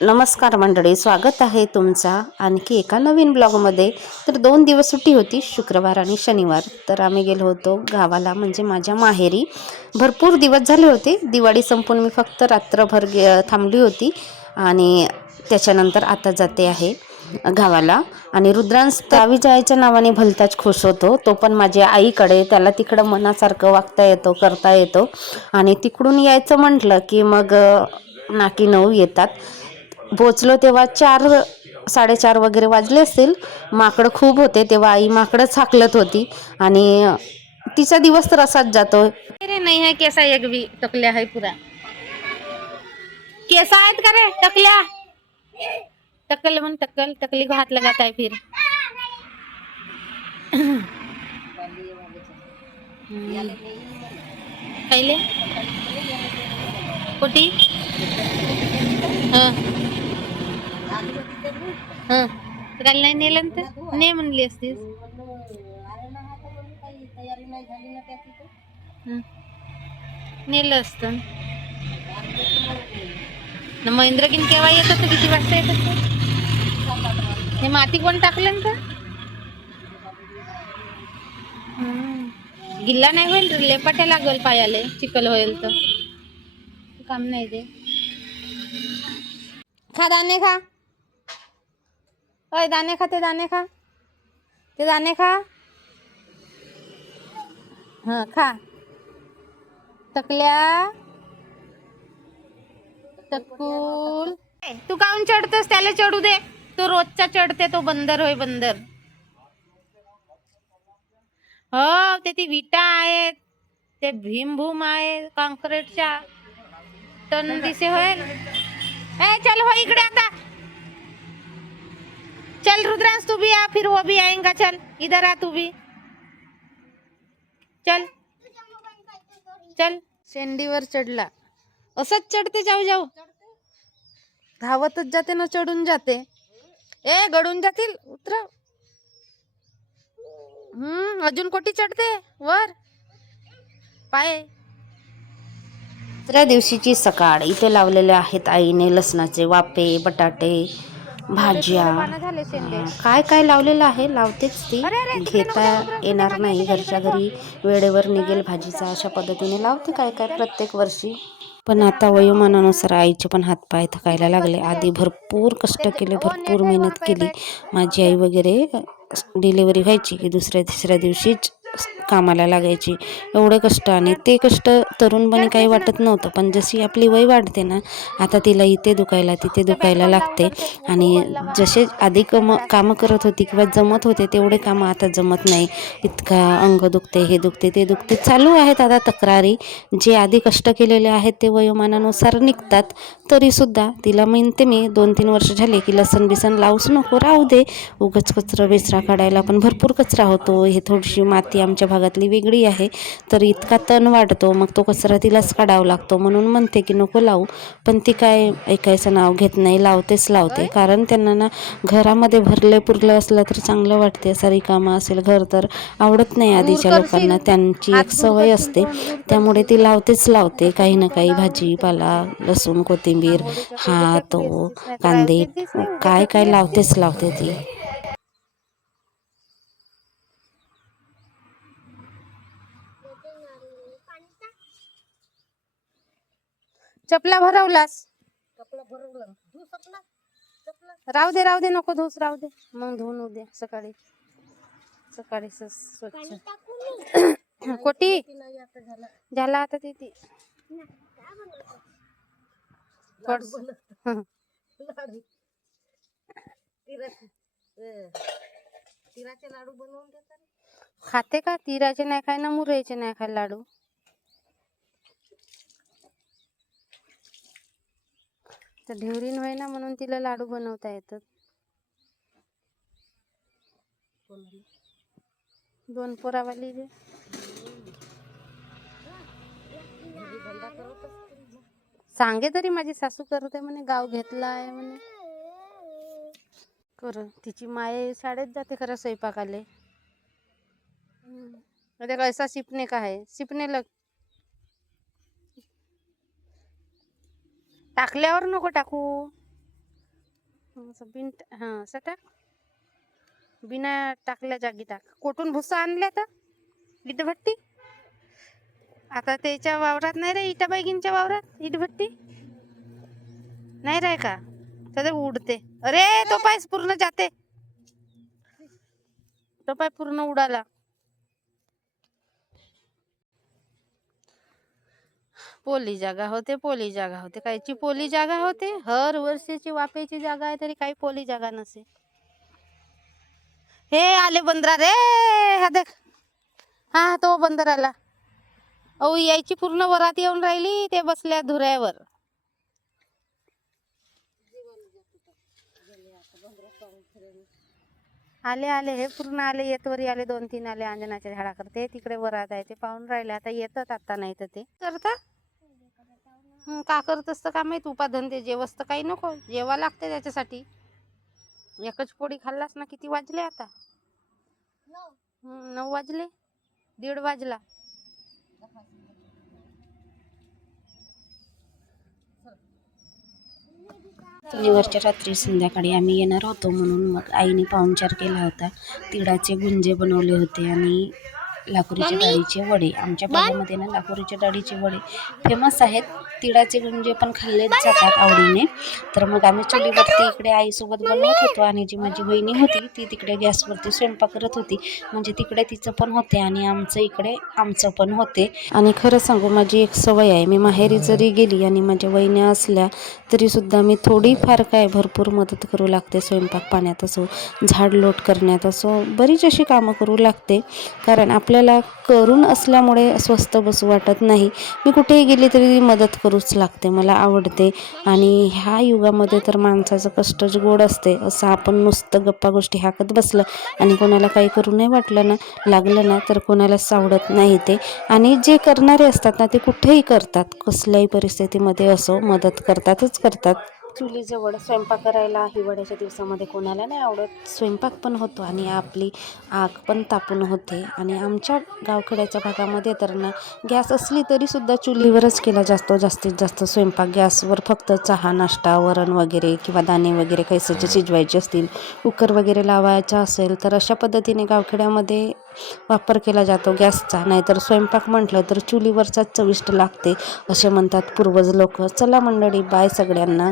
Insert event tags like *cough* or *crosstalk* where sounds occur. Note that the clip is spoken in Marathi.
नमस्कार मंडळी स्वागत आहे तुमचा आणखी एका नवीन ब्लॉगमध्ये. तर दोन दिवस सुट्टी होती शुक्रवार आणि शनिवार. तर आम्ही गेलो होतो गावाला म्हणजे माझ्या माहेरी. भरपूर दिवस झाले होते. दिवाळी संपून मी फक्त रात्रभर गे थांबली होती आणि त्याच्यानंतर आता जाते आहे गावाला. आणि रुद्रांश गावी जायच्या नावाने भलताच खुश होतो. तो पण माझ्या आईकडे त्याला तिकडं मनासारखं वागता येतो करता येतो. आणि तिकडून यायचं म्हटलं की मग नाकी नऊ येतात. पोचलो तेव्हा चार साडेचार वगैरे वाजले असतील. माकडं खूप होते तेव्हा आई माकडंच हाकलत होती. आणि तिचा दिवस तर असाच जातो. अरे नाही है केसा एक भी टकल्या है पुरा. केसा आहेत का रे? टकल्या. टकल म्हण टकल टकली को हाथ लगाता है फिर. पहले कुटी हं. हं. काल नाही नेलं ना तर? ने म्हणली असतीस? नेलं असतं. न केव्हा येत असतं किती वाजता येत असतं हे माती कोण टाकलं ना तर? गिल्ला नाही होईल लेपाट्या लागल पायाले चिखल होईल तर. काम नाही ते. खा दाणे खा. अय दाणे खा ते दाणे खा. ते दाणे खा. हा खा. तकल्या तकूल तू काऊन चढतोस? त्याला चढू दे. तो रोजचा चढते तो बंदर होय बंदर. हो ते ती विटा आहेत. ते भीमभूम आहे कॉन्क्रीटच्या टन दिसे होईल ए चल हो इकडे आता. चल रुद्रांश तू भी आ फिर वो भी आएगा चल इधर आ तू भी। चल चल। शेंडीवर चढला. असंच चढते जाऊ जाऊ. धावतच जाते ना चढून जाते. ए गडून जातील उतर हम्म अजून कोटी चढते? वर. पाय. दुसऱ्या दिवशीची सकाळ. इथे लावलेले आहेत आईने लसणाचे वापे बटाटे. भाज्या. काय काय लावलेलं आहे? लावतेच ती. घेता. येणार नाही. घरच्या घरी वेळेवर निघेल भाजीचा. अशा पद्धतीने लावते काय काय प्रत्येक वर्षी. पण आता वयोमानानुसार आईचे पण हातपाय थकायला लागले. आधी भरपूर कष्ट केले भरपूर मेहनत केली. माझी आई वगैरे डिलिव्हरी व्हायची की दुसऱ्या तिसऱ्या दिवशीच कामाला लागायची. एवढं कष्ट आणि ते कष्ट तरुणपणी काही वाटत नव्हतं. पण जशी आपली वय वाढते ना आता तिला इथे दुखायला तिथे दुखायला लागते. आणि जसे आधी कम कामं करत होती किंवा जमत होते तेवढे कामं आता जमत नाही. इतका अंग दुखते हे दुखते ते दुखते. चालू आहेत आता तक्रारी. जे आधी कष्ट केलेले आहेत ते वयोमानानुसार निघतात. तरीसुद्धा तिला म्हणते मी दोन तीन वर्ष झाले की लसण बिसन लावूच नको राहू दे. उगच कचरा बिचरा काढायला पण भरपूर कचरा होतो. हे थोडीशी माती आमच्या भागातली वेगळी आहे. तर इतका तण वाढतो मग तो कचरा तिलाच काढावा लागतो. म्हणून म्हणते की नको लावू. पण ती काय ऐकायचं नाव घेत नाही लावतेच लावते. कारण त्यांना ना घरामध्ये भरले पुरलं असलं तर चांगलं वाटते. असं रिकामं असेल घर तर आवडत नाही आधीच्या लोकांना. त्यांची एक सवय असते. त्यामुळे ती लावतेच लावते. काही ना काही भाजीपाला लसूण कोथिंबीर हा तो कांदे काय काय लावतेच लावते ती. चपला भरवलास? राहू दे राहू दे नको धुस राहू दे. मग धुवून उद्या सकाळी. सकाळी स- स्वच्छ. *clears throat* कोटी. झाला. आता तिथे. हं. खाते का? तिराचे नाही खाय ना मुरईचे नाही खाय लाडू? तर ढेवरीन होय ना म्हणून तिला लाडू बनवता येतात. दोन पोरावाली रे सांगे तरी माझी सासू करते म्हणे गाव घेतला आहे म्हणे. कर तिची माय शाळेत जाते खरं स्वयंपाकाले. आता कैसा सिपने का है सिपने लग टाकल्यावर नको टाकू. असं बिन हां असं टाक. बिना टाकल्या जागी टाक. कोठून भुसा आणल्या तर? इटभट्टी? आता त्याच्या वावरात नाही रे इटाबाईगींच्या वावरात? इटभट्टी? नाही रे का? तर उडते. अरे तो पाय पूर्ण जाते. तो पाय पूर्ण उडाला. पोली जागा होते पोली जागा होते. कायची पोली जागा होते हर वर्षीची वापेची जागा आहे तरी काही पोली जागा नसे. हे आले बंदरा रे हा देख. हा तो बंदर आला अहो यायची पूर्ण वरात येऊन राहिली ते बसल्या धुऱ्यावर. आले आले हे पूर्ण आले येतवरी आले दोन तीन आले अंजनाच्या झाडाकडे. ते तिकडे वरात आहे ते पाहून राहिले. आता येतात आता नाही तर ते. करता? का करत असतं का माहीत? उपाधंदे जेवस तर काही नको. जेवा लागते त्याच्यासाठी. एकच पोळी खाल्लास ना किती वाजले आता? नऊ. वाजले? दीड वाजला. शनिवारच्या रात्री संध्याकाळी आम्ही येणार होतो म्हणून मग आईने पाहुणचार केला होता. तिळाचे गुंजे बनवले होते आणि लाकोरीच्या डाळीचे वडे. आमच्या भागामध्ये ना लाकोरीच्या डाळीचे वडे फेमस आहेत. तिळाचे गुंजे पण खाल्लेच जातात आवडीने. तर मग आम्ही चुलीवरती इकडे आईसोबत बनवत होतो आणि जी माझी वहिनी होती ती तिकडे गॅसवरती स्वयंपाक करत होती. म्हणजे तिकडे तिचं पण होते आणि आमचं इकडे आमचं पण होते. आणि खरं सांगू माझी एक सवय आहे. मी माहेरी जरी गेली आणि माझ्या वहिन्या असल्या तरीसुद्धा मी थोडीफार काय भरपूर मदत करू लागते स्वयंपाक पाण्यात असो झाडलोट करण्यात असो बरीच अशी कामं करू लागते. कारण आपल्याला करून असल्यामुळे स्वस्त बसू वाटत नाही. मी कुठेही गेली तरी मदत करूच लागते मला आवडते. आणि ह्या युगामध्ये तर माणसाचं कष्टच गोड असते. असं आपण नुसतं गप्पा गोष्टी हाकत बसलं आणि कोणाला काही करू नाही वाटलं ना लागलं ना तर कोणालाच आवडत नाही ते. आणि जे करणारे असतात ना ते कुठेही करतात. कसल्याही परिस्थितीमध्ये असो मदत करतातच करतात. चुलीजवळ स्वयंपाक करायला हिवाळ्याच्या दिवसामध्ये कोणाला नाही आवडत. स्वयंपाक पण होतो आणि आपली आग पण तापून होते. आणि आमच्या गावखेड्याच्या भागामध्ये तर ना गॅस असली तरीसुद्धा चुलीवरच केला जातो. जास्तीत जास्त स्वयंपाक गॅसवर फक्त चहा नाश्ता वरण वगैरे किंवा दाणे वगैरे कैसाचे शिजवायचे असतील कुकर वगैरे लावायचा असेल तर अशा पद्धतीने गावखेड्यामध्ये वापर केला जातो गॅसचा. नाहीतर स्वयंपाक म्हटलं तर चुलीवरचाच चविष्ट लागते असे म्हणतात पूर्वज लोक. चला मंडळी बाय सगळ्यांना.